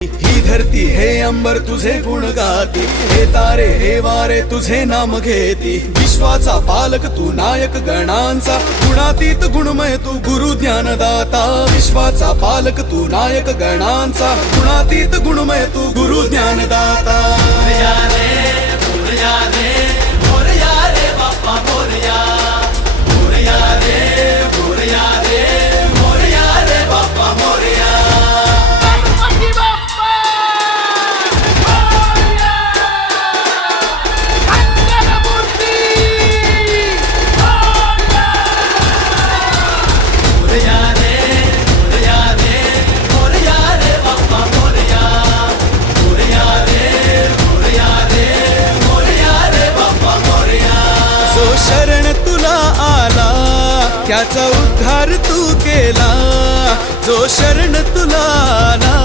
ही धरती हे अंबर तुझे गुण गाती, हे तारे हे वारे तुझे नाम घेती। विश्वाचा पालक तू नायक गणांचा, गुणातीत गुणमय तू गुरु ज्ञानदाता। विश्वाचा पालक तू नायक गणांचा, गुणातीत गुणमय तू गुरु ज्ञानदाता। मोरया रे मोरया रे बाप्पा मोरया, मोरया रे मोरया रे मोरया रे बाप्पा मोरया। गणपती बाप्पा मोरया, मंगलमूर्ती मोरया। मोरया रे मोरया रे बाप्पा मोरया, मोरया रे मोरया रे बाप्पा मोरया। जो शरण तुला आला त्याचा उद्धार तू केला, जो शरण तुला आला